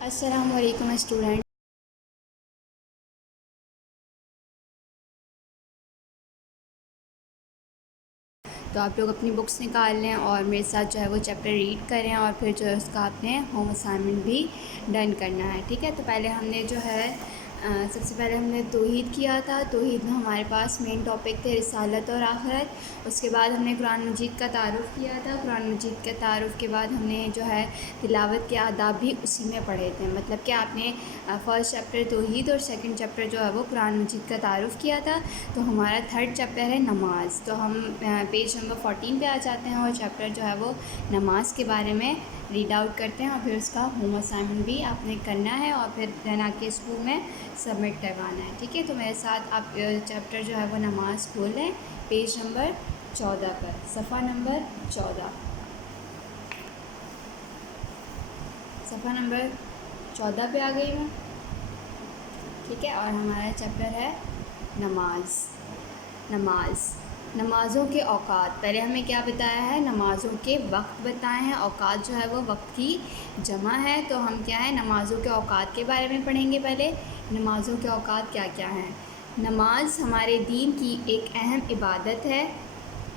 السلام علیکم اسٹوڈنٹ. تو آپ لوگ اپنی بکس نکال لیں اور میرے ساتھ جو ہے وہ چیپٹر ریڈ کریں اور پھر جو ہے اس کا آپ نے ہوم اسائنمنٹ بھی ڈن کرنا ہے. ٹھیک ہے, تو پہلے ہم نے جو ہے سب سے پہلے ہم نے توحید کیا تھا. توحید میں ہمارے پاس مین ٹاپک تھے رسالت اور آخرت. اس کے بعد ہم نے قرآن مجید کا تعارف کیا تھا. قرآن مجید کے تعارف کے بعد ہم نے جو ہے تلاوت کے آداب بھی اسی میں پڑھے تھے. مطلب کہ آپ نے فرسٹ چیپٹر توحید اور سیکنڈ چیپٹر جو ہے وہ قرآن مجید کا تعارف کیا تھا. تو ہمارا تھرڈ چیپٹر ہے نماز. تو ہم پیج نمبر 14 پہ آ جاتے ہیں اور چیپٹر جو ہے وہ نماز کے بارے میں ریڈ آؤٹ کرتے ہیں اور پھر اس کا ہوم اسائنمنٹ بھی آپ نے کرنا ہے اور پھر دین آ کے اسکول میں سبمٹ کروانا ہے. ٹھیک ہے, تو میرے ساتھ آپ چیپٹر جو ہے وہ نماز کھول لیں پیج نمبر 14 پر, صفحہ نمبر 14. صفحہ نمبر 14 پہ آ گئی ہوں. ٹھیک ہے, اور ہمارا چیپٹر ہے نماز. نمازوں کے اوقات. پہلے ہمیں کیا بتایا ہے, نمازوں کے وقت بتائے ہیں. اوقات جو ہے وہ وقت کی جمع ہے. تو ہم کیا ہے, نمازوں کے اوقات کے بارے میں پڑھیں گے. پہلے نمازوں کے اوقات کیا کیا ہیں. نماز ہمارے دین کی ایک اہم عبادت ہے.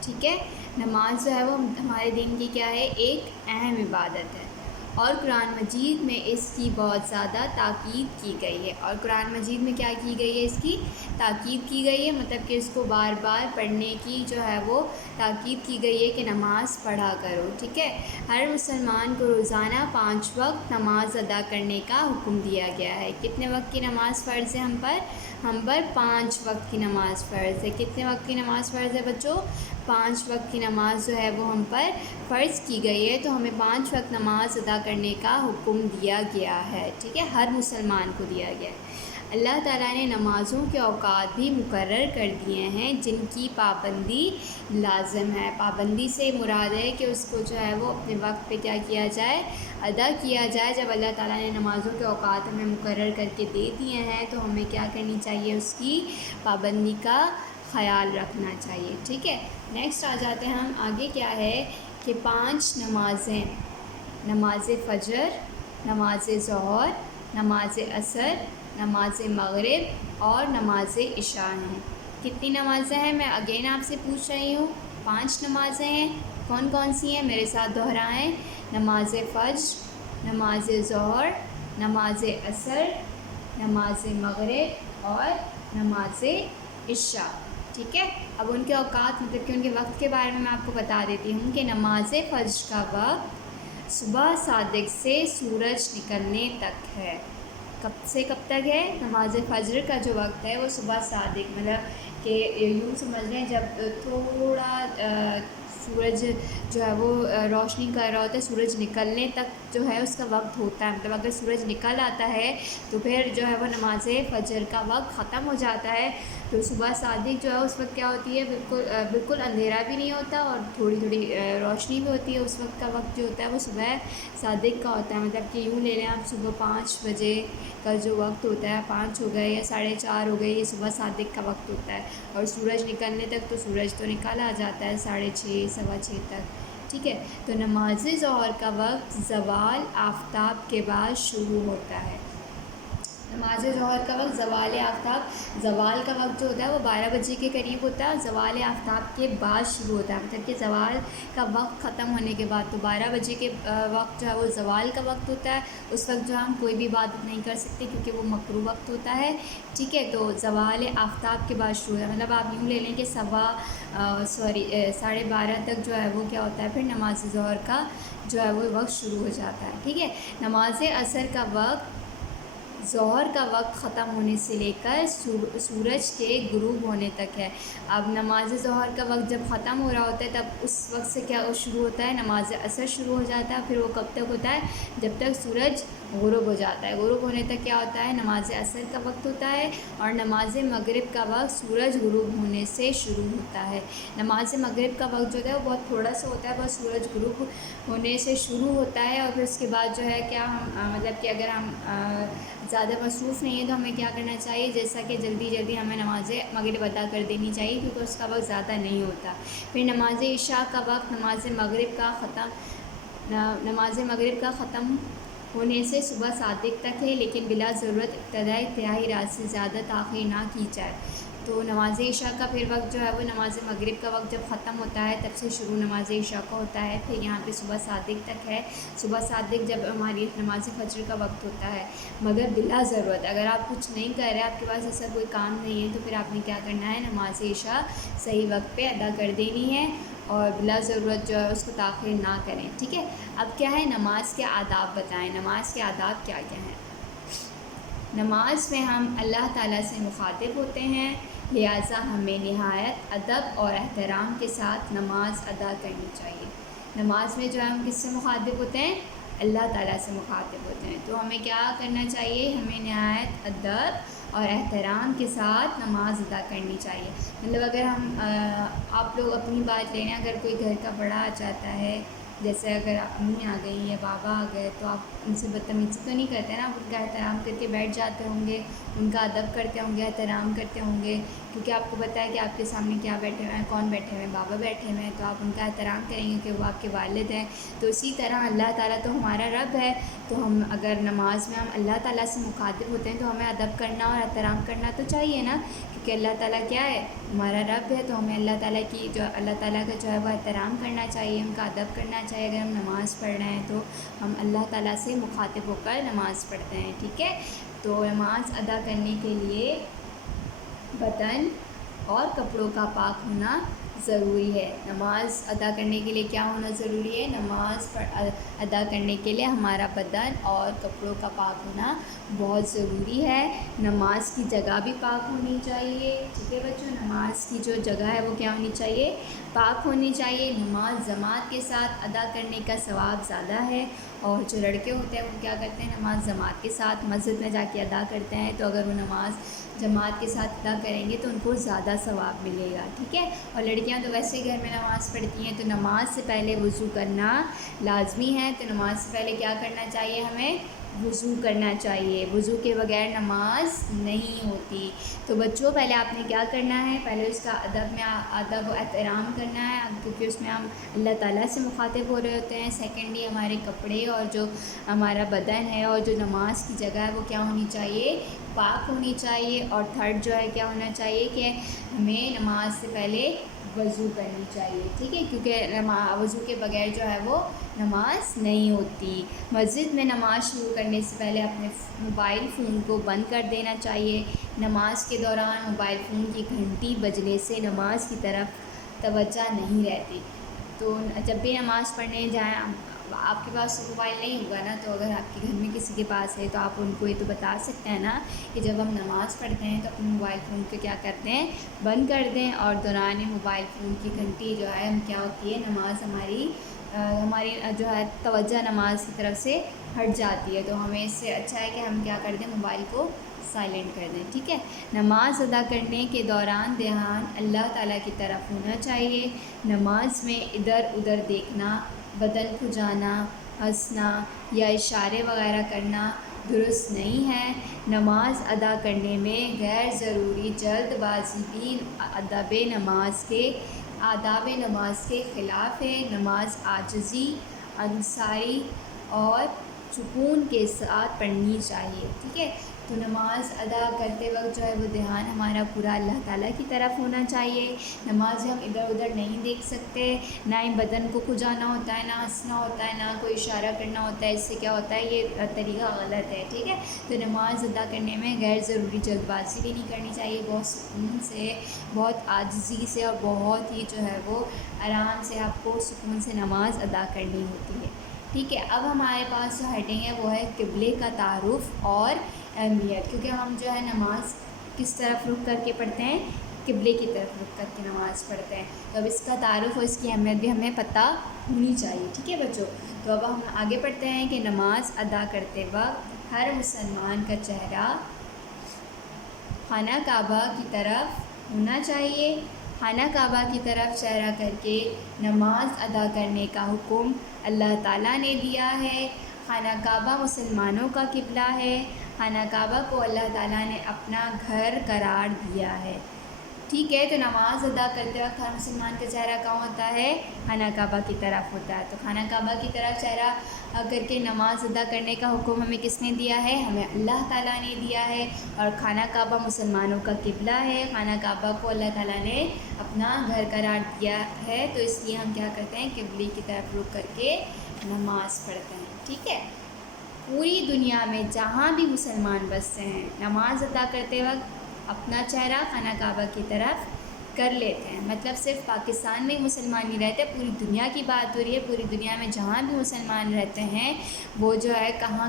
ٹھیک ہے, نماز جو ہے وہ ہمارے دین کی کیا ہے, ایک اہم عبادت ہے اور قرآن مجید میں اس کی بہت زیادہ تاکید کی گئی ہے. اور قرآن مجید میں کیا کی گئی ہے, اس کی تاکید کی گئی ہے. مطلب کہ اس کو بار بار پڑھنے کی جو ہے وہ تاکید کی گئی ہے کہ نماز پڑھا کرو. ٹھیک ہے, ہر مسلمان کو روزانہ 5 وقت نماز ادا کرنے کا حکم دیا گیا ہے. کتنے وقت کی نماز فرض ہے ہم پر 5 وقت کی نماز فرض ہے. کتنے وقت کی نماز فرض ہے بچوں, 5 وقت کی نماز جو ہے وہ ہم پر فرض کی گئی ہے. تو ہمیں 5 وقت نماز ادا کرنے کا حکم دیا گیا ہے. ٹھیک ہے, ہر مسلمان کو دیا گیا ہے. اللہ تعالیٰ نے نمازوں کے اوقات بھی مقرر کر دیے ہیں جن کی پابندی لازم ہے. پابندی سے مراد ہے کہ اس کو جو ہے وہ اپنے وقت پہ کیا کیا جائے, ادا کیا جائے. جب اللہ تعالیٰ نے نمازوں کے اوقات ہمیں مقرر کر کے دے دیے ہیں تو ہمیں کیا کرنی چاہیے, اس کی پابندی کا خیال رکھنا چاہیے. ٹھیک ہے, نیکسٹ آ جاتے ہیں ہم آگے. کیا ہے کہ 5 نمازیں, نماز فجر, نماز ظہر, نماز عصر, نماز مغرب اور نماز عشاء ہیں. کتنی نمازیں ہیں, میں اگین آپ سے پوچھ رہی ہوں. 5 نمازیں ہیں. کون کون سی ہیں, میرے ساتھ دہرائیں. نماز فجر, نماز ظہر, نماز عصر, نماز مغرب اور نماز عشاء. ٹھیک ہے, اب ان کے اوقات مطلب کہ ان کے وقت کے بارے میں آپ کو بتا دیتی ہوں کہ نماز فجر کا وقت صبح صادق سے سورج نکلنے تک ہے. کب سے کب تک ہے, نماز فجر کا جو وقت ہے وہ صبح صادق, مطلب کہ یوں سمجھ لیں جب تھوڑا سورج جو ہے وہ روشنی کر رہا ہوتا ہے, سورج نکلنے تک جو ہے اس کا وقت ہوتا ہے. مطلب اگر سورج نکل آتا ہے تو پھر جو ہے وہ نماز فجر کا وقت ختم ہو جاتا ہے. تو صبح صادق جو ہے اس وقت کیا ہوتی ہے, بالکل اندھیرا بھی نہیں ہوتا اور تھوڑی تھوڑی روشنی بھی ہوتی ہے. اس وقت کا وقت جو ہوتا ہے وہ صبح صادق کا ہوتا ہے. مطلب کہ یوں لے لیں آپ, صبح 5 بجے کا جو وقت ہوتا ہے, 5 ہو گئے یا 4:30 ہو گئے, یہ صبح صادق کا وقت ہوتا ہے. اور سورج نکلنے تک تو سورج تو نکال آ جاتا ہے 6:30 6:15 تک. ٹھیک ہے, تو نماز ظہر کا وقت زوال آفتاب کے بعد شروع ہوتا ہے. نماز ظہر کا وقت زوال آفتاب, زوال کا وقت جو ہوتا ہے وہ 12 بجے کے قریب ہوتا ہے اور زوال آفتاب کے بعد شروع ہوتا ہے. مطلب کہ زوال کا وقت ختم ہونے کے بعد, تو 12 بجے کے وقت جو ہے وہ زوال کا وقت ہوتا ہے. اس وقت جو ہم کوئی بھی عبادت نہیں کر سکتے کیونکہ وہ مکروہ وقت ہوتا ہے. ٹھیک ہے, تو زوال آفتاب کے بعد شروع ہے. مطلب آپ یوں لے لیں کہ 12:30 تک جو ہے وہ کیا ہوتا ہے, پھر نماز ظہر کا جو ہے وہ وقت شروع ہو جاتا ہے. ٹھیک ہے, نماز عصر کا وقت ظہر کا وقت ختم ہونے سے لے کر سورج کے غروب ہونے تک ہے. اب نماز ظہر کا وقت جب ختم ہو رہا ہوتا ہے تب اس وقت سے کیا شروع ہوتا ہے, نماز عصر شروع ہو جاتا ہے. پھر وہ کب تک ہوتا ہے, جب تک سورج غروب ہو جاتا ہے. غروب ہونے تک کیا ہوتا ہے, نماز عصر کا وقت ہوتا ہے. اور نماز مغرب کا وقت سورج غروب ہونے سے شروع ہوتا ہے. نماز مغرب کا وقت جو ہے وہ بہت تھوڑا سا ہوتا ہے, بس سورج غروب ہونے سے شروع ہوتا ہے. اور پھر اس کے بعد جو ہے کیا ہم مطلب کہ اگر ہم زیادہ مصروف نہیں ہے تو ہمیں کیا کرنا چاہیے, جیسا کہ جلدی ہمیں نماز مغرب ادا کر دینی چاہیے کیونکہ اس کا وقت زیادہ نہیں ہوتا. پھر نماز عشاء کا وقت نماز مغرب کا ختم ہونے سے صبح صادق تک ہے، لیکن بلا ضرورت ابتدائی تہائی رات سے زیادہ تاخیر نہ کی جائے۔ تو نماز عشاء کا پھر وقت جو ہے وہ نماز مغرب کا وقت جب ختم ہوتا ہے تب سے شروع نماز عشاء کا ہوتا ہے، پھر یہاں پہ صبح صادق تک ہے۔ صبح صادق جب ہماری نماز فجر کا وقت ہوتا ہے، مگر بلا ضرورت اگر آپ کچھ نہیں کر رہے، آپ کے پاس ایسا کوئی کام نہیں ہے، تو پھر آپ نے کیا کرنا ہے، نماز عشاء صحیح وقت پہ ادا کر دینی ہے اور بلا ضرورت جو ہے اس کو تاخیر نہ کریں، ٹھیک ہے۔ اب کیا ہے، نماز کے آداب بتائیں، نماز کے آداب کیا کیا ہیں۔ نماز میں ہم اللہ تعالیٰ سے مخاطب ہوتے ہیں، لہٰذا ہمیں نہایت ادب اور احترام کے ساتھ نماز ادا کرنی چاہیے۔ نماز میں جو ہے ہم کس سے مخاطب ہوتے ہیں، اللہ تعالیٰ سے مخاطب ہوتے ہیں، تو ہمیں کیا کرنا چاہیے، ہمیں نہایت ادب اور احترام کے ساتھ نماز ادا کرنی چاہیے۔ مطلب اگر ہم آپ لوگ اپنی بات لے رہے ہیں، اگر کوئی گھر کا بڑا آ جاتا ہے، جیسے اگر امی آ گئی یا بابا آ گئے، تو آپ ان سے بدتمیزی تو نہیں کرتے نا، آپ ان کا احترام کر کے بیٹھ جاتے ہوں گے، ان کا ادب کرتے ہوں گے، احترام کرتے ہوں گے، کیونکہ آپ کو پتہ ہے کہ آپ کے سامنے کیا بیٹھے ہوئے ہیں، کون بیٹھے ہوئے ہیں، بابا بیٹھے ہوئے ہیں، تو آپ ان کا احترام کریں گے کہ وہ آپ کے والد ہیں۔ تو اسی طرح اللہ تعالیٰ تو ہمارا رب ہے، تو ہم اگر نماز میں ہم اللہ تعالیٰ سے مخاطب ہوتے ہیں تو ہمیں ادب کرنا اور احترام کرنا تو چاہیے نا، کیونکہ اللہ تعالیٰ کیا ہے، ہمارا رب ہے، تو ہمیں اللہ تعالیٰ کی جو اللہ تعالیٰ کا جو ہے وہ احترام کرنا چاہیے، ان کا ادب کرنا چاہیے۔ اگر ہم نماز پڑھ رہے ہیں تو ہم اللہ تعالیٰ سے مخاطب ہو کر نماز پڑھتے ہیں، ٹھیک ہے۔ تو نماز ادا کرنے کے لیے بدن اور کپڑوں کا پاک ہونا ضروری ہے۔ نماز ادا کرنے کے لیے کیا ہونا ضروری ہے، نماز ادا کرنے کے لیے ہمارا بدن اور کپڑوں کا پاک ہونا بہت ضروری ہے۔ نماز کی جگہ بھی پاک ہونی چاہیے، ٹھیک ہے بچوں، نماز کی جو جگہ ہے وہ کیا ہونی چاہیے، پاک ہونی چاہیے۔ نماز جماعت کے ساتھ ادا کرنے کا ثواب زیادہ ہے، اور جو لڑکے ہوتے ہیں وہ کیا کرتے ہیں، نماز جماعت کے ساتھ مسجد میں جا کے ادا کرتے ہیں، تو اگر وہ نماز جماعت کے ساتھ ادا کریں گے تو ان کو زیادہ ثواب ملے گا، ٹھیک ہے۔ اور لڑکیاں تو ویسے ہی گھر میں نماز پڑھتی ہیں، تو نماز سے پہلے وضو کرنا لازمی ہے، تو نماز سے پہلے کیا کرنا چاہیے، ہمیں وضو کرنا چاہیے، وضو کے بغیر نماز نہیں ہوتی۔ تو بچوں پہلے آپ نے کیا کرنا ہے، پہلے اس کا ادب و احترام کرنا ہے، کیونکہ اس میں ہم اللہ تعالیٰ سے مخاطب ہو رہے ہوتے ہیں۔ سیکنڈلی ہمارے کپڑے اور جو ہمارا بدن ہے اور جو نماز کی جگہ ہے وہ کیا ہونی چاہیے، پاک ہونی چاہیے۔ اور تھرڈ جو ہے کیا ہونا چاہیے کہ ہمیں نماز سے پہلے وضو کرنی چاہیے، ٹھیک ہے، کیونکہ وضو کے بغیر جو ہے وہ نماز نہیں ہوتی۔ مسجد میں نماز شروع کرنے سے پہلے اپنے موبائل فون کو بند کر دینا چاہیے۔ نماز کے دوران موبائل فون کی گھنٹی بجنے سے نماز کی طرف توجہ نہیں رہتی۔ تو جب بھی نماز پڑھنے جائیں، آپ کے پاس موبائل نہیں ہوگا نا، تو اگر آپ کے گھر میں کسی کے پاس ہے تو آپ ان کو یہ تو بتا سکتے ہیں نا کہ جب ہم نماز پڑھتے ہیں تو اپنے موبائل فون کو کیا کرتے ہیں، بند کر دیں، اور دوران موبائل فون کی گھنٹی جو ہے کیا ہوتی ہے، نماز ہماری جو ہے توجہ نماز کی طرف سے ہٹ جاتی ہے، تو ہمیں اس سے اچھا ہے کہ ہم کیا کر دیں، موبائل کو سائلنٹ کر دیں، ٹھیک ہے۔ نماز ادا کرنے کے دوران دھیان اللہ تعالیٰ کی طرف ہونا چاہیے۔ نماز میں ادھر ادھر دیکھنا، بدن کھجانا، ہنسنا یا اشارے وغیرہ کرنا درست نہیں ہے۔ نماز ادا کرنے میں غیر ضروری جلد بازی بھی آداب نماز کے خلاف ہے۔ نماز عاجزی، انصاری اور سکون کے ساتھ پڑھنی چاہیے، ٹھیک ہے۔ تو نماز ادا کرتے وقت جو ہے وہ دھیان ہمارا پورا اللہ تعالیٰ کی طرف ہونا چاہیے۔ نماز میں ہم ادھر ادھر نہیں دیکھ سکتے، نہ ہی بدن کو کھجانا ہوتا ہے، نہ ہنسنا ہوتا ہے، نہ کوئی اشارہ کرنا ہوتا ہے، اس سے کیا ہوتا ہے، یہ طریقہ غلط ہے، ٹھیک ہے۔ تو نماز ادا کرنے میں غیر ضروری جلد بازی بھی نہیں کرنی چاہیے، بہت سکون سے، بہت عاجزی سے اور بہت ہی جو ہے وہ آرام سے آپ کو سکون سے نماز ادا کرنی ہوتی ہے، ٹھیک ہے۔ اب ہمارے پاس جو ہیڈنگ ہے وہ ہے قبلے کا تعارف اور اہمیت، کیونکہ ہم جو ہے نماز کس طرف رخ کر کے پڑھتے ہیں، قبلے کی طرف رخ کر کے نماز پڑھتے ہیں، تو اب اس کا تعارف اور اس کی اہمیت بھی ہمیں پتہ ہونی چاہیے، ٹھیک ہے بچوں۔ تو اب ہم آگے پڑھتے ہیں کہ نماز ادا کرتے وقت ہر مسلمان کا چہرہ خانہ کعبہ کی طرف ہونا چاہیے۔ خانہ کعبہ کی طرف چہرہ کر کے نماز ادا کرنے کا حکم اللہ تعالیٰ نے دیا ہے۔ خانہ کعبہ مسلمانوں کا قبلہ ہے۔ خانہ کعبہ کو اللہ تعالیٰ نے اپنا گھر قرار دیا ہے، ٹھیک ہے، تو نماز ادا کرتے وقت ہر مسلمان کا چہرہ کہاں ہوتا ہے؟ خانہ کعبہ کی طرف ہوتا ہے۔ تو خانہ کعبہ کی طرف چہرہ کر کے نماز ادا کرنے کا حکم ہمیں کس نے دیا ہے؟ ہمیں اللہ تعالیٰ نے دیا ہے، اور خانہ کعبہ مسلمانوں کا قبلہ ہے۔ خانہ کعبہ کو اللہ تعالیٰ نے اپنا گھر قرار دیا ہے، تو اس لیے ہم کیا کرتے ہیں؟ قبلے کی طرف رخ کر کے نماز پڑھتے ہیں، ٹھیک ہے۔ پوری دنیا میں جہاں بھی مسلمان بستے ہیں، نماز ادا کرتے وقت اپنا چہرہ خانہ کعبہ کی طرف کر لیتے ہیں۔ مطلب صرف پاکستان میں مسلمان نہیں رہتے، پوری دنیا کی بات ہو رہی ہے۔ پوری دنیا میں جہاں بھی مسلمان رہتے ہیں وہ جو ہے کہاں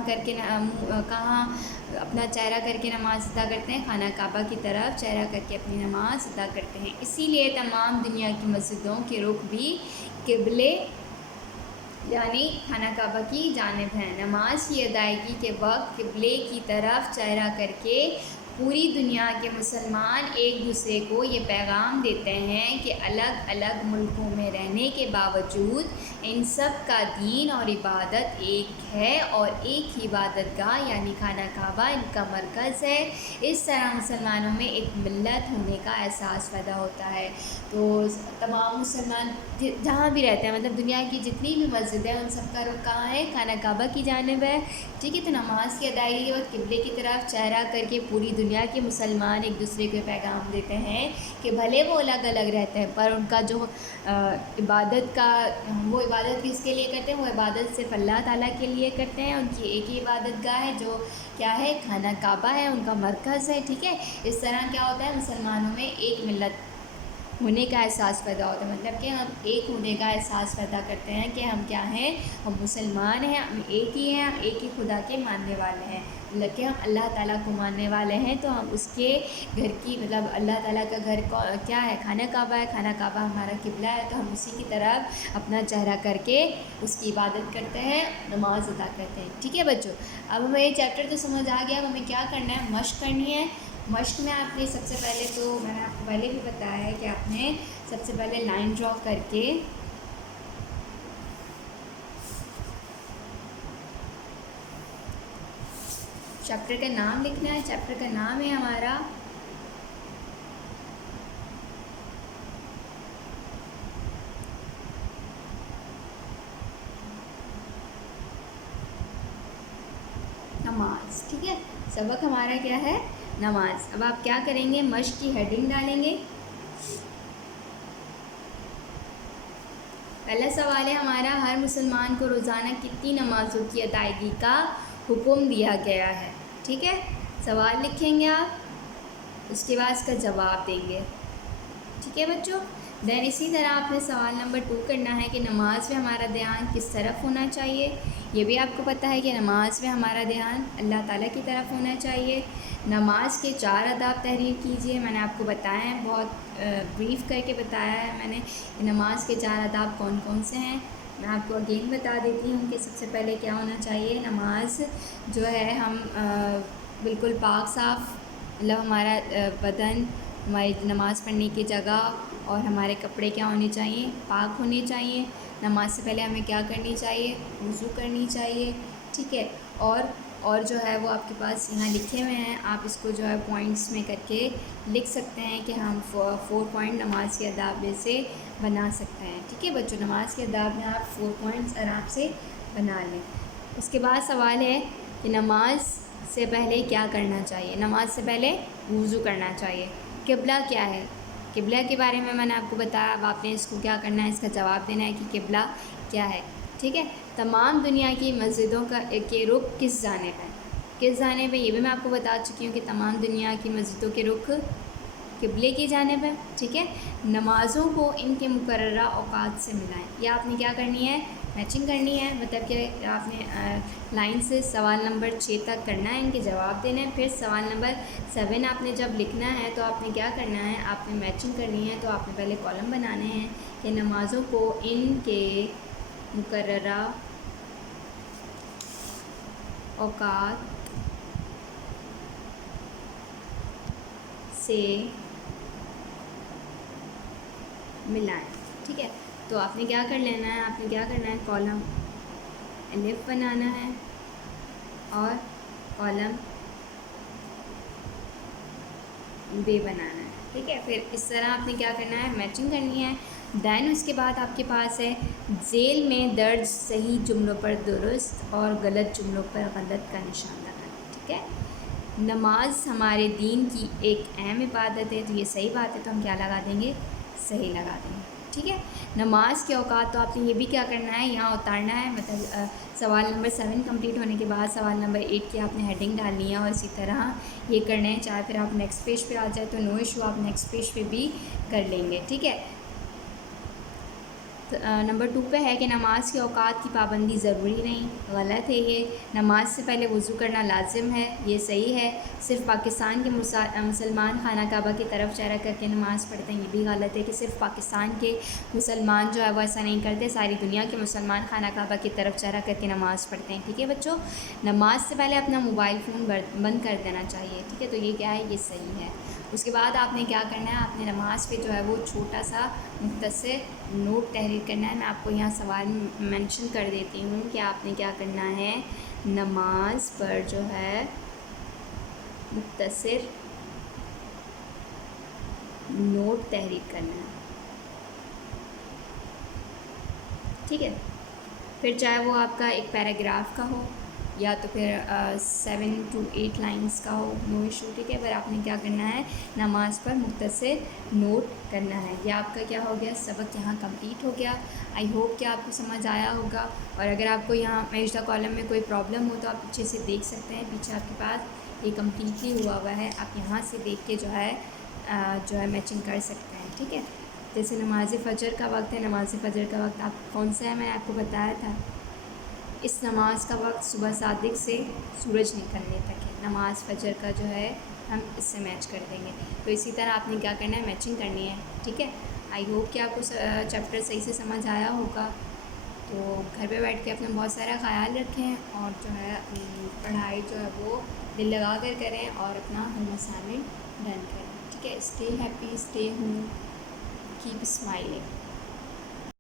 اپنا چہرہ کر کے نماز ادا کرتے ہیں؟ خانہ کعبہ کی طرف چہرہ کر کے اپنی نماز ادا کرتے ہیں۔ اسی لیے تمام دنیا کی مسجدوں کے رخ بھی قبلے یعنی خانہ کعبہ کی جانب ہیں۔ نماز کی ادائیگی کے وقت قبلے کی طرف چہرہ کر کے پوری دنیا کے مسلمان ایک دوسرے کو یہ پیغام دیتے ہیں کہ الگ الگ ملکوں میں رہنے کے باوجود ان سب کا دین اور عبادت ایک ہے، اور ایک ہی عبادت گاہ یعنی خانہ کعبہ ان کا مرکز ہے۔ اس طرح مسلمانوں میں ایک ملت ہونے کا احساس پیدا ہوتا ہے۔ تو تمام مسلمان جہاں بھی رہتے ہیں، مطلب دنیا کی جتنی بھی مسجد ہیں ان سب کا رخ کہاں ہے؟ خانہ کعبہ کی جانب ہے، ٹھیک ہے۔ تو نماز کی ادائیگی کے وقت قبلے کی طرف چہرہ کر کے پوری دنیا کے مسلمان ایک دوسرے کو پیغام دیتے ہیں کہ بھلے وہ الگ الگ رہتے ہیں، پر ان کا جو عبادت کس کے لیے کرتے ہیں؟ وہ عبادت صرف اللہ تعالیٰ کے لیے کرتے ہیں۔ ان کی ایک ہی عبادت گاہ ہے جو کیا ہے؟ خانہ کعبہ ہے، ان کا مرکز ہے، ٹھیک ہے۔ اس طرح کیا ہوتا ہے؟ مسلمانوں میں ایک ملت ہونے کا احساس پیدا ہوتا ہے، مطلب کہ ہم ایک ہونے کا احساس پیدا کرتے ہیں کہ ہم کیا ہیں؟ ہم مسلمان ہیں، ہم ایک ہی ہیں، ہم ایک ہی خدا کے ماننے والے ہیں، مطلب کہ ہم اللہ تعالیٰ کو ماننے والے ہیں۔ تو ہم اس کے گھر کی مطلب اللہ تعالیٰ کا گھر کیا ہے؟ خانہ کعبہ ہے، خانہ کعبہ ہمارا قبلہ ہے، تو ہم اسی کی طرف اپنا چہرہ کر کے اس کی عبادت کرتے ہیں، نماز ادا کرتے ہیں، ٹھیک ہے بچوں۔ اب ہمیں یہ چیپٹر تو سمجھ آ گیا، اب ہمیں کیا کرنا ہے؟ مشق کرنی ہے۔ مشق میں آپ نے سب سے پہلے تو میں نے آپ کو پہلے بھی بتایا ہے کہ آپ نے سب سے پہلے لائن ڈرا کر کے چیپٹر کا نام لکھنا ہے۔ چیپٹر کا نام ہے ہمارا نماز، ٹھیک ہے۔ سبق ہمارا کیا ہے؟ نماز۔ اب آپ کیا کریں گے؟ مشق کی ہیڈنگ ڈالیں گے۔ پہلا سوال ہے ہمارا، ہر مسلمان کو روزانہ کتنی نمازوں کی ادائیگی کا حکم دیا گیا ہے؟ ٹھیک ہے، سوال لکھیں گے آپ، اس کے بعد اس کا جواب دیں گے، ٹھیک ہے بچوں۔ دین اسی طرح آپ نے سوال نمبر 2 کرنا ہے کہ نماز میں ہمارا دھیان کس طرف ہونا چاہیے؟ یہ بھی آپ کو پتہ ہے کہ نماز میں ہمارا دھیان اللہ تعالیٰ کی طرف ہونا چاہیے۔ نماز کے 4 آداب تحریر کیجیے، میں نے آپ کو بتایا ہے، بہت بریف کر کے بتایا ہے میں نے نماز کے 4 آداب کون کون سے ہیں۔ میں آپ کو اگین بتا دیتی ہوں کہ سب سے پہلے کیا ہونا چاہیے؟ نماز جو ہے ہم بالکل پاک صاف، مطلب ہمارا بدن، ہماری نماز پڑھنے کی جگہ اور ہمارے کپڑے کیا ہونے چاہیے؟ پاک ہونے چاہیے۔ نماز سے پہلے ہمیں کیا کرنی چاہیے؟ وضو کرنی چاہیے، ٹھیک ہے۔ اور جو ہے وہ آپ کے پاس یہاں لکھے ہوئے ہیں، آپ اس کو جو ہے پوائنٹس میں کر کے لکھ سکتے ہیں کہ ہم 4 پوائنٹ نماز کے آداب میں سے بنا سکتے ہیں، ٹھیک ہے بچوں۔ نماز کے آداب میں آپ 4 پوائنٹس آرام سے بنا لیں۔ اس کے بعد سوال ہے کہ نماز سے پہلے کیا کرنا چاہیے؟ نماز سے پہلے وضو کرنا چاہیے۔ قبلہ کیا ہے؟ قبلہ کے بارے میں نے آپ کو بتایا، اب آپ نے اس کو کیا کرنا ہے؟ اس کا جواب دینا ہے کہ قبلہ کیا ہے، ٹھیک ہے۔ تمام دنیا کی مسجدوں کے رخ کس جانب ہے؟ کس جانب ہے؟ یہ بھی میں آپ کو بتا چکی ہوں کہ تمام دنیا کی مسجدوں کے رخ قبلے کی جانب ہے، ٹھیک ہے۔ نمازوں کو ان کے مقررہ اوقات سے ملائیں، یہ آپ نے کیا کرنی ہے؟ میچنگ کرنی ہے، مطلب کہ آپ نے لائن سے سوال نمبر 6 تک کرنا ہے، ان کے جواب دینے ہیں۔ پھر سوال نمبر 7 آپ نے جب لکھنا ہے تو آپ نے کیا کرنا ہے؟ آپ نے میچنگ کرنی ہے، تو آپ نے پہلے کالم بنانے ہیں کہ نمازوں کو ان کے مقررہ اوقات سے ملائیں، ٹھیک ہے۔ تو آپ نے کیا کر لینا ہے؟ آپ نے کیا کرنا ہے؟ کالم الف بنانا ہے اور کالم بے بنانا ہے، ٹھیک ہے. پھر اس طرح آپ نے کیا کرنا ہے، میچنگ کرنی ہے. دین اس کے بعد آپ کے پاس ہے ذیل میں درج صحیح جملوں پر درست اور غلط جملوں پر غلط کا نشان لگانا. ٹھیک ہے. نماز ہمارے دین کی ایک اہم عبادت ہے، تو یہ صحیح بات ہے، تو ہم کیا لگا دیں گے، صحیح لگا دیں گے. ٹھیک ہے. نماز کے اوقات، تو آپ نے یہ بھی کیا کرنا ہے، یہاں اتارنا ہے. مطلب سوال نمبر 7 کمپلیٹ ہونے کے بعد سوال نمبر 8 کی آپ نے ہیڈنگ ڈالنی ہے، اور اسی طرح یہ کرنا ہے. چاہے پھر آپ نیکسٹ پیج پہ آ جائے تو نو ایشو، آپ نیکسٹ پیج پہ بھی کر لیں گے. ٹھیک ہے. نمبر 2 پہ ہے کہ نماز کے اوقات کی پابندی ضروری نہیں. غلط ہے یہ. نماز سے پہلے وضو کرنا لازم ہے، یہ صحیح ہے. صرف پاکستان کے مسلمان خانہ کعبہ کی طرف چہرہ کر کے نماز پڑھتے ہیں، یہ بھی غلط ہے کہ صرف پاکستان کے مسلمان جو ہے وہ ایسا نہیں کرتے، ساری دنیا کے مسلمان خانہ کعبہ کی طرف چہرہ کر کے نماز پڑھتے ہیں. ٹھیک ہے بچوں. نماز سے پہلے اپنا موبائل فون بند کر دینا چاہیے. ٹھیک ہے. تو یہ کیا ہے، یہ صحیح ہے. اس کے بعد آپ نے کیا کرنا ہے، آپ نے نماز پہ جو ہے وہ چھوٹا سا مختصر نوٹ تحریر کرنا ہے. میں آپ کو یہاں سوال مینشن کر دیتی ہوں کہ آپ نے کیا کرنا ہے، نماز پر جو ہے مختصر نوٹ تحریر کرنا ہے. ٹھیک ہے. پھر چاہے وہ آپ کا ایک پیراگراف کا ہو یا تو پھر 7 to 8 لائنس کا ہو، نو ایشو. ٹھیک ہے. پر آپ نے کیا کرنا ہے، نماز پر مختصر نوٹ کرنا ہے. یہ آپ کا کیا ہو گیا، سبق یہاں کمپلیٹ ہو گیا. آئی ہوپ کہ آپ کو سمجھ آیا ہوگا. اور اگر آپ کو یہاں میچ دا کالم میں کوئی پرابلم ہو تو آپ پیچھے سے دیکھ سکتے ہیں. پیچھے آپ کے پاس یہ کمپلیٹلی ہوا ہے، آپ یہاں سے دیکھ کے جو ہے میچنگ کر سکتے ہیں. ٹھیک ہے. جیسے نماز فجر کا وقت ہے، نماز فجر کا وقت آپ کون سا ہے، میں نے آپ کو بتایا تھا. اس نماز کا وقت صبح صادق سے سورج نکلنے تک ہے. نماز فجر کا جو ہے ہم اس سے میچ کر دیں گے. تو اسی طرح آپ نے کیا کرنا ہے، میچنگ کرنی ہے. ٹھیک ہے. آئی ہوپ کہ آپ کو چیپٹر صحیح سے سمجھ آیا ہوگا. تو گھر پہ بیٹھ کے اپنا بہت سارا خیال رکھیں، اور جو ہے پڑھائی جو ہے وہ دل لگا کر کریں، اور اپنا ہوم اسائنمنٹ ڈن کریں. ٹھیک ہے. Stay happy, stay home, keep smiling.